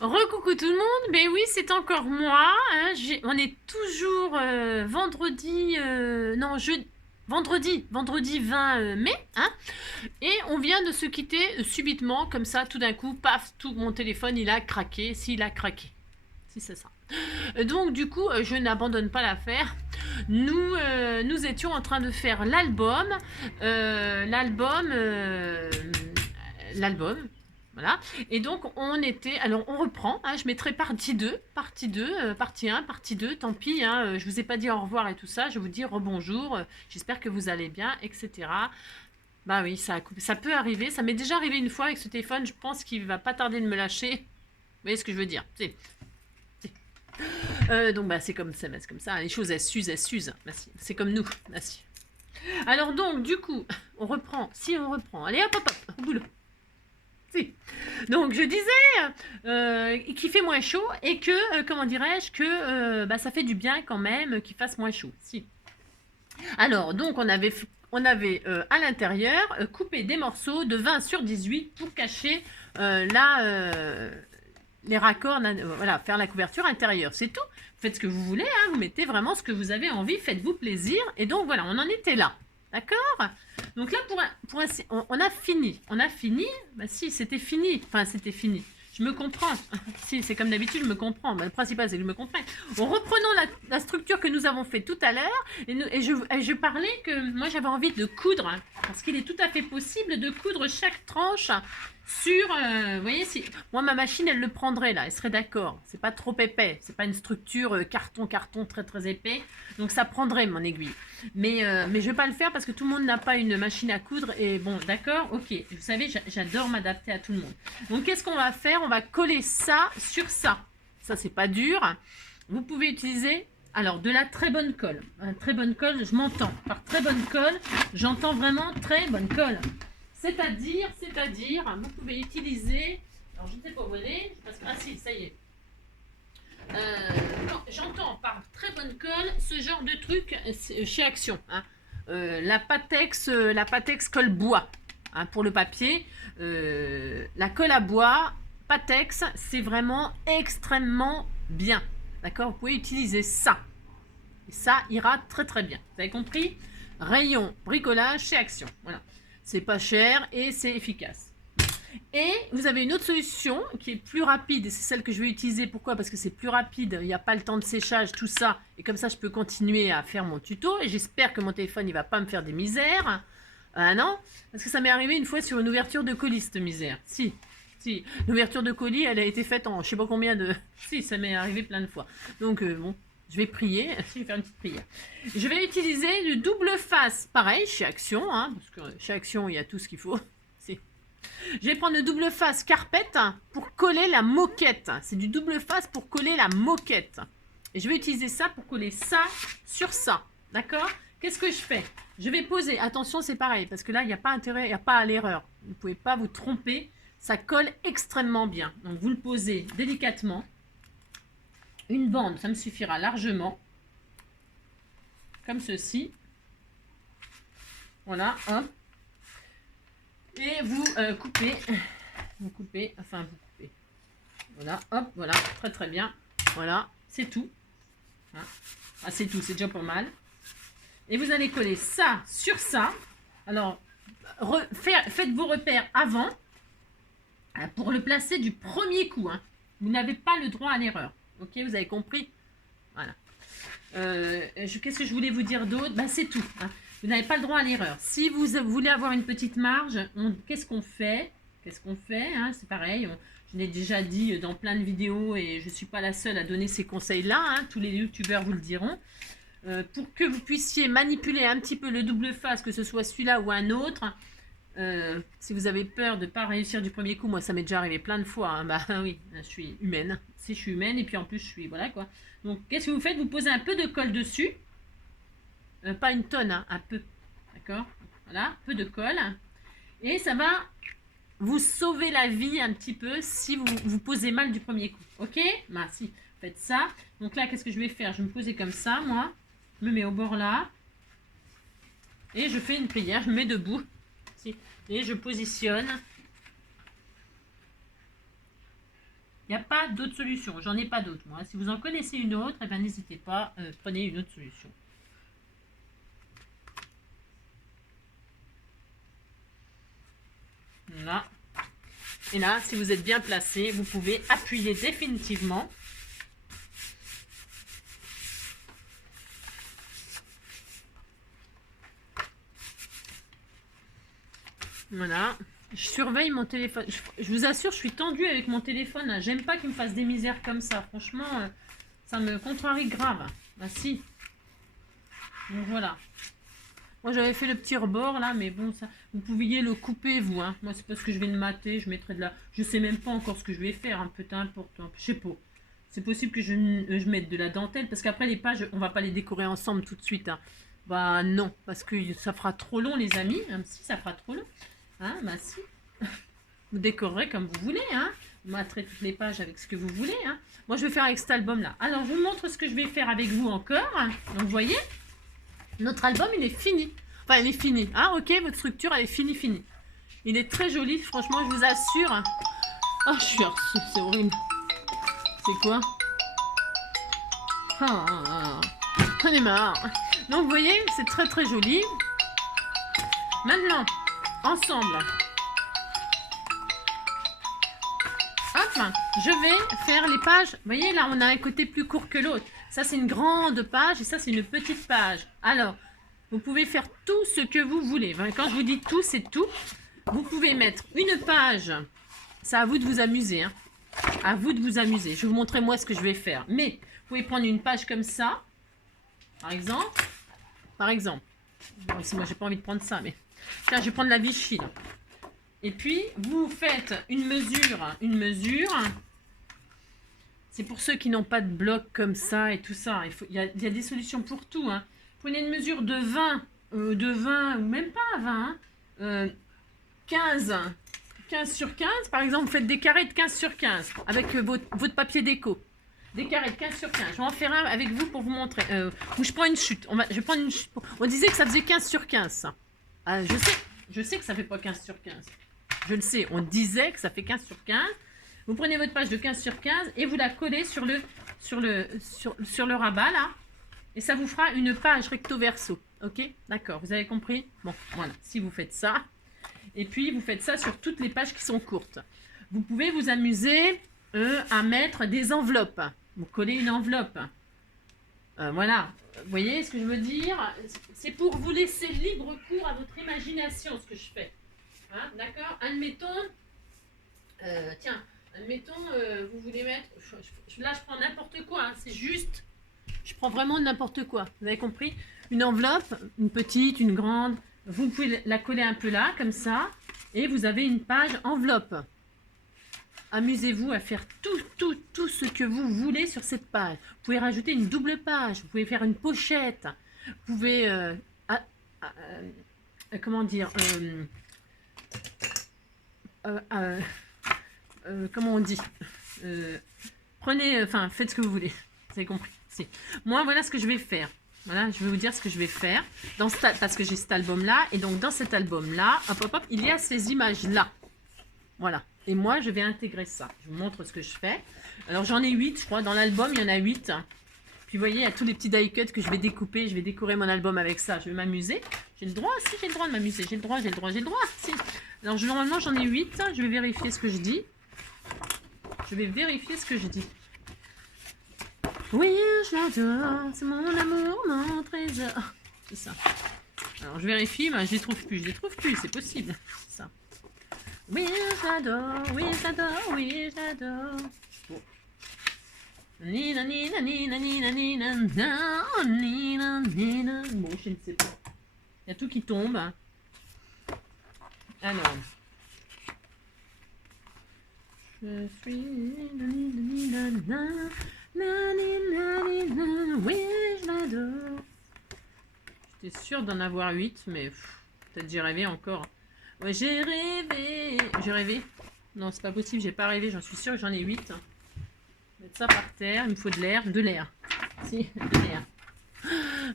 Recoucou tout le monde, ben oui c'est encore moi, hein, on est toujours vendredi, non vendredi 20 mai, hein, et on vient de se quitter subitement comme ça tout d'un coup, paf, tout mon téléphone il a craqué, s'il a craqué, si c'est ça. Donc du coup je n'abandonne pas l'affaire, nous étions en train de faire l'album, voilà. Et donc, on était. Alors, on reprend. Hein, je mettrai partie 1, partie 2. Tant pis. Hein, je vous ai pas dit au revoir et tout ça. Je vous dis rebonjour. J'espère que vous allez bien, etc. Bah oui, ça peut arriver. Ça m'est déjà arrivé une fois avec ce téléphone. Je pense qu'il va pas tarder de me lâcher. Vous voyez ce que je veux dire? Donc, bah, c'est comme ça. C'est comme ça. Les choses, elles s'usent. Merci. C'est comme nous. Merci. Alors, donc, du coup, on reprend. Si, on reprend. Allez, hop, hop, hop, au boulot. Si. Donc je disais qu'il fait moins chaud et que, comment dirais-je, que bah, ça fait du bien quand même qu'il fasse moins chaud. Si. Alors donc on avait à l'intérieur coupé des morceaux de 20 sur 18 pour cacher les raccords, voilà, faire la couverture intérieure. C'est tout. Faites ce que vous voulez, hein, vous mettez vraiment ce que vous avez envie, faites-vous plaisir. Et donc voilà, on en était là. D'accord? Donc là, on a fini. On a fini. Bah si, c'était fini. Enfin, c'était fini. Je me comprends. Si, c'est comme d'habitude, je me comprends. Bah, le principal, c'est que je me comprends. Reprenons la structure que nous avons fait tout à l'heure. Et je parlais que moi, j'avais envie de coudre. Hein, parce qu'il est tout à fait possible de coudre chaque tranche sur... vous voyez, si, moi, ma machine, elle le prendrait là. Elle serait d'accord. C'est pas trop épais. C'est pas une structure carton très très épais. Donc ça prendrait mon aiguille. Mais je vais pas le faire parce que tout le monde n'a pas une machine à coudre. Et bon, d'accord, ok. Vous savez, j'adore m'adapter à tout le monde. Donc qu'est-ce qu'on va faire? On va coller ça sur ça. Ça, c'est pas dur. Vous pouvez utiliser alors de la très bonne colle. Très bonne colle, je m'entends. Par très bonne colle, j'entends vraiment très bonne colle. C'est-à-dire, vous pouvez utiliser. Alors je ne sais pas où vous allez, parce que ah si, ça y est. J'entends par très bonne colle ce genre de truc chez Action. Hein. La Patex colle bois hein, pour le papier. La colle à bois, Patex, c'est vraiment extrêmement bien. D'accord? Vous pouvez utiliser ça. Et ça ira très très bien. Vous avez compris? Rayon bricolage chez Action. Voilà. C'est pas cher et c'est efficace. Et vous avez une autre solution qui est plus rapide, et c'est celle que je vais utiliser. Pourquoi? Parce que c'est plus rapide, il n'y a pas le temps de séchage, tout ça. Et comme ça, je peux continuer à faire mon tuto. Et j'espère que mon téléphone, il va pas me faire des misères. Ah non? Parce que ça m'est arrivé une fois sur une ouverture de colis, cette misère. Si. L'ouverture de colis, elle a été faite en je sais pas combien de... Si, ça m'est arrivé plein de fois. Donc, bon, je vais prier. Je vais faire une petite prière. Je vais utiliser le double face. Pareil, chez Action, hein, parce que chez Action, il y a tout ce qu'il faut. Je vais prendre le double face carpette pour coller la moquette. C'est du double face pour coller la moquette. Et je vais utiliser ça pour coller ça sur ça. D'accord? Qu'est-ce que je fais? Je vais poser. Attention, c'est pareil. Parce que là, il n'y a pas intérêt, il n'y a pas à l'erreur. Vous ne pouvez pas vous tromper. Ça colle extrêmement bien. Donc, vous le posez délicatement. Une bande, ça me suffira largement. Comme ceci. Voilà, hop. Et vous coupez. Voilà, hop, voilà, très très bien. Voilà, c'est tout. Hein. Ah, c'est tout, c'est déjà pas mal. Et vous allez coller ça sur ça. Alors, faites vos repères avant pour le placer du premier coup. Hein. Vous n'avez pas le droit à l'erreur. Ok, vous avez compris? Voilà. Qu'est-ce que je voulais vous dire d'autre? Ben, c'est tout. Hein. Vous n'avez pas le droit à l'erreur. Si vous voulez avoir une petite marge, qu'est-ce qu'on fait? Hein. C'est pareil. Je l'ai déjà dit dans plein de vidéos et je ne suis pas la seule à donner ces conseils-là. Hein. Tous les youtubeurs vous le diront. Pour que vous puissiez manipuler un petit peu le double face, que ce soit celui-là ou un autre. Si vous avez peur de ne pas réussir du premier coup, moi ça m'est déjà arrivé plein de fois. Hein. Bah oui, je suis humaine. Si je suis humaine et puis en plus je suis... Voilà quoi. Donc qu'est-ce que vous faites? Vous posez un peu de colle dessus. Pas une tonne, hein, un peu. D'accord? Voilà, peu de colle. Et ça va vous sauver la vie un petit peu si vous posez mal du premier coup. Ok? Bah si, faites ça. Donc là, qu'est-ce que je vais faire? Je vais me poser comme ça, moi. Je me mets au bord là. Et je fais une prière, je me mets debout. Et je positionne Il n'y a pas d'autre solution. J'en ai pas d'autre, moi. Si vous en connaissez une autre, eh ben, n'hésitez pas, prenez une autre solution. Là. Et là, si vous êtes bien placé, vous pouvez appuyer définitivement. Voilà. Je surveille mon téléphone. Je vous assure, je suis tendue avec mon téléphone. J'aime pas qu'il me fasse des misères comme ça. Franchement, ça me contrarie grave. Bah si. Donc voilà. Moi, j'avais fait le petit rebord là, mais bon, ça, vous pouviez le couper, vous. Hein. Moi, c'est parce que je vais le mater. Je mettrai de la... Je sais même pas encore ce que je vais faire. Un peu important. Je sais pas. C'est possible que je mette de la dentelle. Parce qu'après, les pages, on va pas les décorer ensemble tout de suite. Hein. Bah non. Parce que ça fera trop long, les amis. Même si ça fera trop long. Hein, bah si. Vous décorerez comme vous voulez, hein. Vous materez toutes les pages avec ce que vous voulez, hein. Moi, je vais faire avec cet album-là. Alors, je vous montre ce que je vais faire avec vous encore. Donc, vous voyez, notre album, il est fini. Enfin, il est fini. Hein, ok, votre structure, elle est finie. Il est très joli, franchement, je vous assure. Oh, je suis reçue, c'est horrible. C'est quoi? J'en ai marre. Donc, vous voyez, c'est très, très joli. Maintenant, ensemble, hop, je vais faire les pages. Vous voyez, là, on a un côté plus court que l'autre. Ça, c'est une grande page et ça, c'est une petite page. Alors, vous pouvez faire tout ce que vous voulez. Quand je vous dis tout, c'est tout. Vous pouvez mettre une page. C'est à vous de vous amuser. Hein. À vous de vous amuser. Je vais vous montrer, moi, ce que je vais faire. Mais, vous pouvez prendre une page comme ça. Par exemple. Bon, moi, j'ai pas envie de prendre ça, mais... Là, je vais prendre la Vichy. Là. Et puis, vous faites une mesure. C'est pour ceux qui n'ont pas de bloc comme ça et tout ça. Il y a des solutions pour tout. Hein. Prenez une mesure de 20, ou même pas 20, hein, 15 sur 15. Par exemple, vous faites des carrés de 15 sur 15 avec votre papier déco. Des carrés de 15 sur 15. Je vais en faire un avec vous pour vous montrer. Où je prends une chute. Je vais prendre une chute. On disait que ça faisait 15 sur 15, ça. Ah, je sais que ça fait pas 15 sur 15. Je le sais, on disait que ça fait 15 sur 15. Vous prenez votre page de 15 sur 15 et vous la collez sur le rabat, là. Et ça vous fera une page recto verso. Ok? D'accord, vous avez compris? Bon, voilà, si vous faites ça. Et puis, vous faites ça sur toutes les pages qui sont courtes. Vous pouvez vous amuser à mettre des enveloppes. Vous collez une enveloppe. Voilà. Vous voyez ce que je veux dire? C'est pour vous laisser libre cours à votre imagination, ce que je fais. Hein, d'accord? Admettons, vous voulez mettre... Là, je prends n'importe quoi. Hein, c'est juste... Je prends vraiment n'importe quoi. Vous avez compris? Une enveloppe, une petite, une grande. Vous pouvez la coller un peu là, comme ça. Et vous avez une page enveloppe. Amusez-vous à faire tout ce que vous voulez sur cette page. Vous pouvez rajouter une double page. Vous pouvez faire une pochette. Vous pouvez... comment dire comment on dit prenez... Enfin, faites ce que vous voulez. Vous avez compris. Moi, voilà ce que je vais faire. Voilà, je vais vous dire ce que je vais faire. Parce que j'ai cet album-là. Et donc, dans cet album-là, hop, il y a ces images-là. Voilà. Et moi, je vais intégrer ça. Je vous montre ce que je fais. Alors, j'en ai 8, je crois. Dans l'album, il y en a 8. Puis, vous voyez, il y a tous les petits die cuts que je vais découper. Je vais décorer mon album avec ça. Je vais m'amuser. J'ai le droit, si, j'ai le droit de m'amuser. J'ai le droit. Si. Alors, normalement, j'en ai 8. Je vais vérifier ce que je dis. Oui, je l'adore. C'est mon amour, mon trésor. C'est ça. Alors, je vérifie. Mais je les trouve plus. C'est possible. C'est ça. Oui, j'adore. Bon. Bon, je ne sais pas. Il y a tout qui tombe. Alors. Je suis... Oui, je l'adore. J'étais sûre d'en avoir 8, mais peut-être j'ai rêvé encore. Ouais, j'ai rêvé. Non, c'est pas possible, j'ai pas rêvé. J'en suis sûre que j'en ai 8. Mettre ça par terre, il me faut de l'air. Si, de l'air.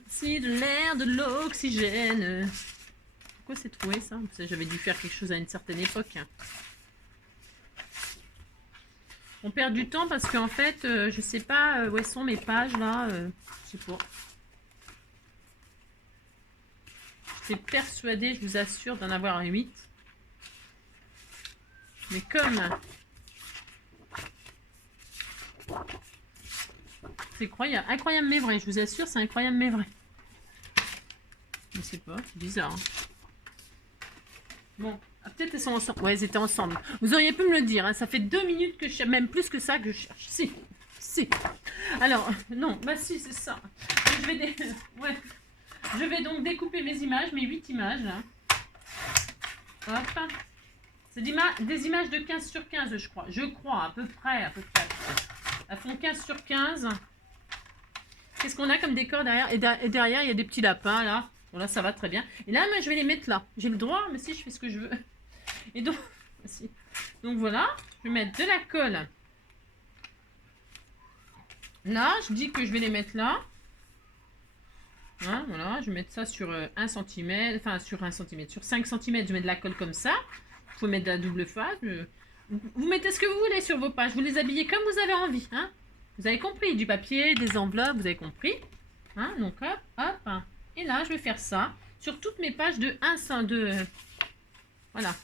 Si, de l'air, de l'oxygène. Pourquoi c'est trouvé ça? J'avais dû faire quelque chose à une certaine époque. On perd du temps parce qu'en fait, je sais pas où sont mes pages là. Je sais pas. Je suis persuadée, je vous assure, d'en avoir 8. Mais comme... C'est incroyable, incroyable mais vrai, je vous assure, c'est incroyable mais vrai. Je sais pas, c'est bizarre. Hein. Bon, peut-être elles sont ensemble. Ouais, elles étaient ensemble. Vous auriez pu me le dire, hein. Ça fait 2 minutes que je cherche, même plus que ça que je cherche. Si, si. Alors, non, bah si, c'est ça. Je vais, ouais. Je vais donc découper mes images, mes 8 images. Là. Hop. C'est des images de 15 sur 15, je crois. Je crois, à peu près, à peu près. Elles font 15 sur 15. Qu'est-ce qu'on a comme décor derrière? Et derrière, il y a des petits lapins, là. Bon, là, ça va très bien. Et là, moi, je vais les mettre là. J'ai le droit, mais si, je fais ce que je veux. Et donc, donc voilà. Je vais mettre de la colle. Là, je dis que je vais les mettre là. Hein, voilà, je vais mettre ça sur 1 cm. Enfin, sur 1 cm. Sur 5 cm, je mets de la colle comme ça. Vous pouvez mettre de la double face. Vous mettez ce que vous voulez sur vos pages. Vous les habillez comme vous avez envie. Hein. Vous avez compris. Du papier, des enveloppes, vous avez compris. Hein, donc hop, hop. Hein. Et là, je vais faire ça sur toutes mes pages de 1, 2. Voilà.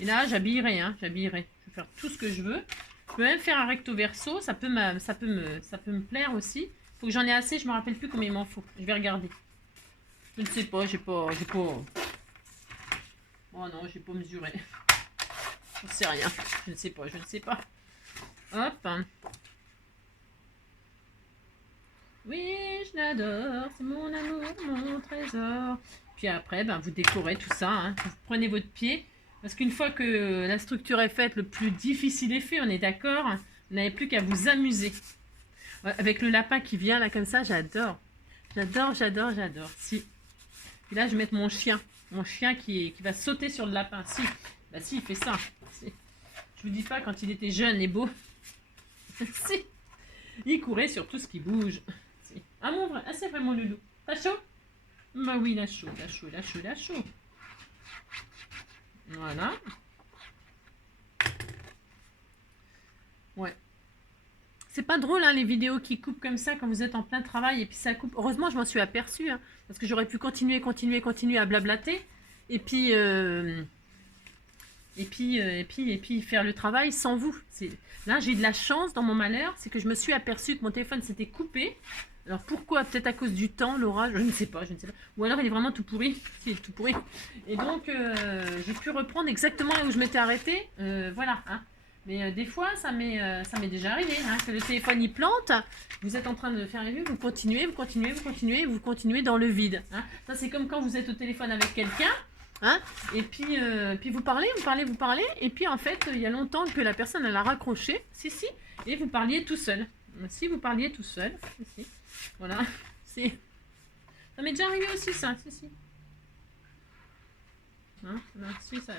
Et là, j'habillerai. Hein, j'habillerai. Je vais faire tout ce que je veux. Je peux même faire un recto verso. Ça peut me plaire aussi. Faut que j'en ai assez. Je me rappelle plus combien il m'en faut. Je vais regarder. Je ne sais pas. J'ai pas. Oh non, j'ai pas mesuré. Je ne sais rien. Je ne sais pas. Je ne sais pas. Hop. Oui, je l'adore. C'est mon amour, mon trésor. Puis après, ben, vous décorez tout ça. Hein. Vous prenez votre pied. Parce qu'une fois que la structure est faite, le plus difficile est fait. On est d'accord. Vous n'avez plus qu'à vous amuser. Avec le lapin qui vient là comme ça, j'adore. J'adore, j'adore, j'adore. Si. Et là, je vais mettre mon chien. Mon chien qui va sauter sur le lapin. Si. Bah si, il fait ça. Si. Je vous dis pas quand il était jeune et beau. Si. Il courait sur tout ce qui bouge. Si. Ah mon vrai, ah, c'est vrai mon loulou. T'as chaud? Bah oui, il a chaud, il a chaud, il a chaud, il a chaud. Voilà. Ouais. C'est pas drôle hein, les vidéos qui coupent comme ça quand vous êtes en plein travail et puis ça coupe. Heureusement, je m'en suis aperçue hein, parce que j'aurais pu continuer à blablater et puis faire le travail sans vous. Là, j'ai de la chance dans mon malheur, c'est que je me suis aperçue que mon téléphone s'était coupé. Alors pourquoi? Peut-être à cause du temps, l'orage, je ne sais pas, Ou alors il est vraiment tout pourri. Si, il est tout pourri. Et donc, j'ai pu reprendre exactement là où je m'étais arrêtée. Voilà. Hein. Mais des fois, ça m'est déjà arrivé, hein, que le téléphone il plante, vous êtes en train de faire une vue, vous continuez dans le vide. Hein. Ça, c'est comme quand vous êtes au téléphone avec quelqu'un, hein, et puis vous parlez, et puis en fait, il y a longtemps que la personne, elle a raccroché, si, et vous parliez tout seul. Si vous parliez tout seul, si. Voilà, si. Ça m'est déjà arrivé aussi, ça, si. Hein, si, ça,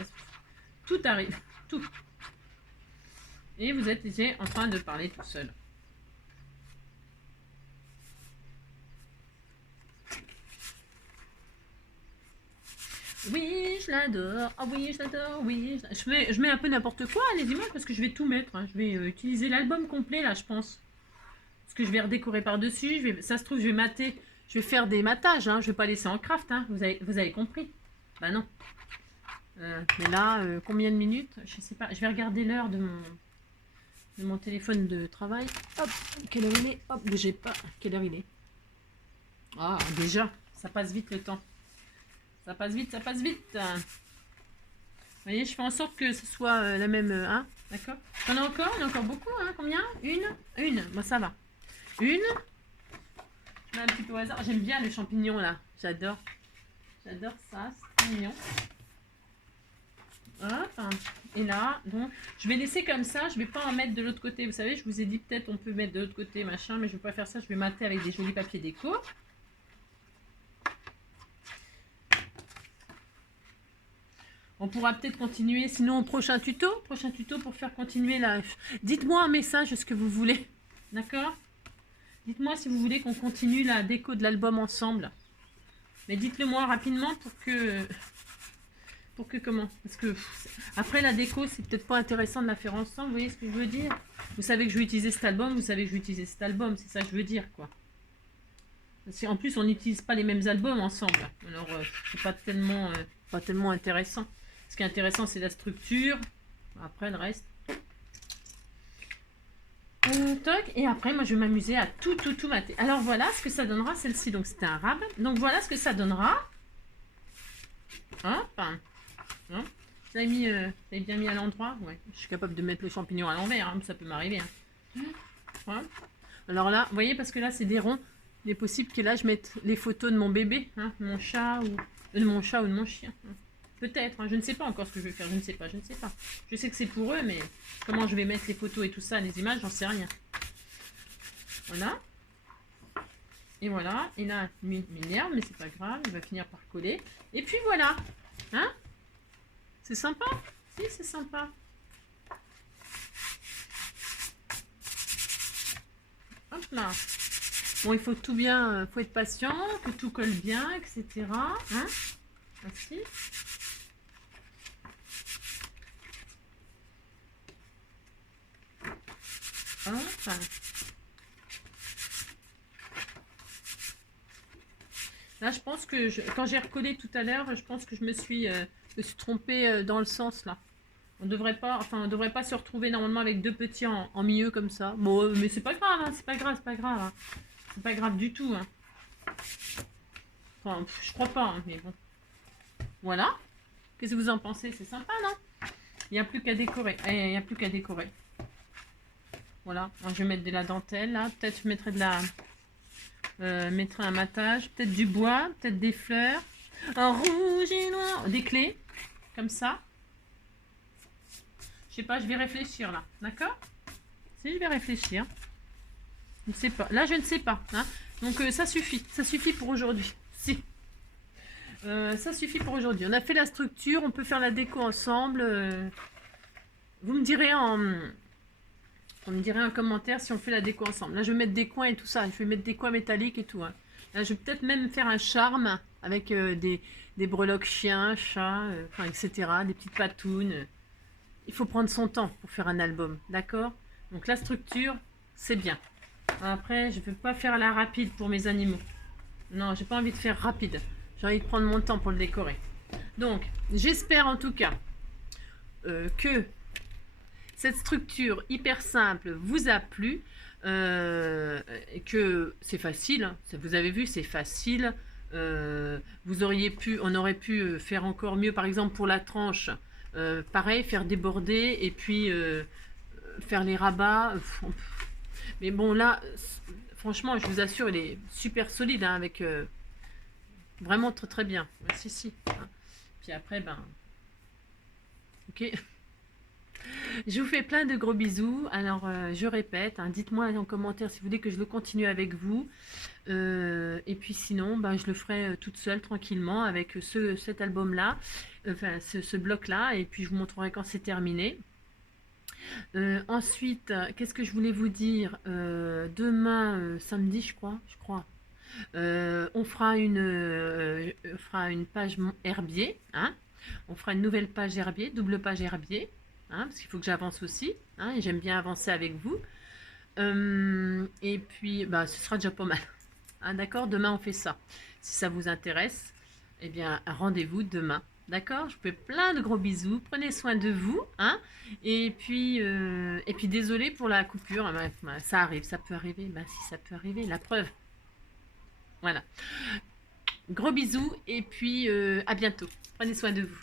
tout arrive, tout. Et vous êtes ici en train de parler tout seul. Oui, je l'adore. Ah oui, je l'adore. Oui, je mets un peu n'importe quoi les images parce que je vais tout mettre. Hein. Je vais utiliser l'album complet là, je pense. Parce que je vais redécorer par-dessus. Ça se trouve, je vais mater. Je vais faire des matages. Hein. Je vais pas laisser en craft. Hein. Vous avez compris. Bah non. Mais là, combien de minutes? Je sais pas. Je vais regarder l'heure de mon téléphone de travail. Hop, quelle heure il est? Hop, bougez pas. Quelle heure il est? Ah, déjà, ça passe vite le temps. Ça passe vite, ça passe vite. Vous voyez, je fais en sorte que ce soit la même... hein, d'accord? Il y en a encore? Il y en a encore beaucoup, hein? Combien? Une. Bon, ça va. Une. Là, un petit peu au hasard. J'aime bien les champignons, là. J'adore. J'adore ça, c'est mignon. Hop. Et là, donc, je vais laisser comme ça. Je vais pas en mettre de l'autre côté. Vous savez, je vous ai dit peut-être on peut mettre de l'autre côté, machin, mais je vais pas faire ça. Je vais mater avec des jolis papiers déco. On pourra peut-être continuer, sinon au prochain tuto pour faire continuer la... Dites-moi un message, ce que vous voulez. D'accord? Dites-moi si vous voulez qu'on continue la déco de l'album ensemble. Mais dites-le moi rapidement pour pour que comment? Parce que après la déco, c'est peut-être pas intéressant de la faire ensemble, vous voyez ce que je veux dire? Vous savez que je vais utiliser cet album, vous savez que je vais utiliser cet album, c'est ça que je veux dire, quoi. En plus, on n'utilise pas les mêmes albums ensemble. Alors, c'est pas tellement intéressant. Ce qui est intéressant, c'est la structure. Après, le reste. Toc. Et après, moi, je vais m'amuser à tout mater. Alors, voilà ce que ça donnera, celle-ci. Donc, c'était un rab. Donc, voilà ce que ça donnera. Hop. Hein. Vous avez bien mis à l'endroit? Ouais. Je suis capable de mettre le champignon à l'envers. Hein. Ça peut m'arriver. Hein. Voilà. Alors là, vous voyez, parce que là, c'est des ronds. Il est possible que là, je mette les photos de mon bébé, hein, mon chat ou de mon chat ou de mon chien. Hein. Peut-être, hein, je ne sais pas encore ce que je vais faire, je ne sais pas. Je sais que c'est pour eux, mais comment je vais mettre les photos et tout ça, les images, j'en sais rien. Voilà. Et voilà, et là, il m'énerve, mais c'est pas grave, il va finir par coller. Et puis voilà, hein? C'est sympa? Si, c'est sympa. Hop là. Bon, il faut tout bien, faut être patient, que tout colle bien, etc. Hein? Ainsi. Hop. Là, je pense que quand j'ai recollé tout à l'heure, je pense que je me suis trompée dans le sens là. On devrait pas se retrouver normalement avec deux petits en milieu comme ça. Bon, mais c'est pas grave, hein, c'est pas grave. Hein. C'est pas grave du tout. Hein. Enfin, je crois pas, hein, mais bon. Voilà. Qu'est-ce que vous en pensez? C'est sympa, non? Il n'y a plus qu'à décorer. Il n'y a plus qu'à décorer. Voilà. Alors, je vais mettre de la dentelle, là. Peut-être je mettrai de la... mettrai un matage. Peut-être du bois. Peut-être des fleurs. Un rouge et noir. Des clés. Comme ça. Je sais pas, je vais réfléchir, là. D'accord? Si, je vais réfléchir. Je ne sais pas. Là, je ne sais pas. Hein. Donc, ça suffit. Ça suffit pour aujourd'hui. Si. Ça suffit pour aujourd'hui. On a fait la structure. On peut faire la déco ensemble. Vous me direz en commentaire si on fait la déco ensemble. Là, je vais mettre des coins et tout ça. Je vais mettre des coins métalliques et tout. Hein. Là, je vais peut-être même faire un charme avec des breloques chiens, chats, etc. Des petites patounes. Il faut prendre son temps pour faire un album. D'accord? Donc, la structure, c'est bien. Après, je ne veux pas faire la rapide pour mes animaux. Non, j'ai pas envie de faire rapide. J'ai envie de prendre mon temps pour le décorer. Donc, j'espère en tout cas que cette structure hyper simple vous a plu. Et que c'est facile. Hein. Vous avez vu, c'est facile. On aurait pu faire encore mieux, par exemple pour la tranche. Pareil, faire déborder et puis faire les rabats. Mais bon, là, franchement, je vous assure, il est super solide, hein, avec vraiment très très bien. Ouais, si. Hein. Puis après, ok. Je vous fais plein de gros bisous. Alors, je répète, hein, dites-moi en commentaire si vous voulez que je le continue avec vous. Et puis sinon, je le ferai toute seule, tranquillement, avec cet album-là, enfin ce bloc-là. Et puis, je vous montrerai quand c'est terminé. Ensuite, qu'est-ce que je voulais vous dire? Demain, samedi, je crois. On fera une page herbier. Hein, on fera une nouvelle page herbier, double page herbier. Hein, parce qu'il faut que j'avance aussi. Hein, et j'aime bien avancer avec vous. Et puis, ce sera déjà pas mal. Hein, d'accord? Demain, on fait ça. Si ça vous intéresse, eh bien, rendez-vous demain. D'accord? Je vous fais plein de gros bisous. Prenez soin de vous. Hein, et puis, désolé pour la coupure. Ça arrive, ça peut arriver. Si ça peut arriver, la preuve. Voilà. Gros bisous et puis à bientôt. Prenez soin de vous.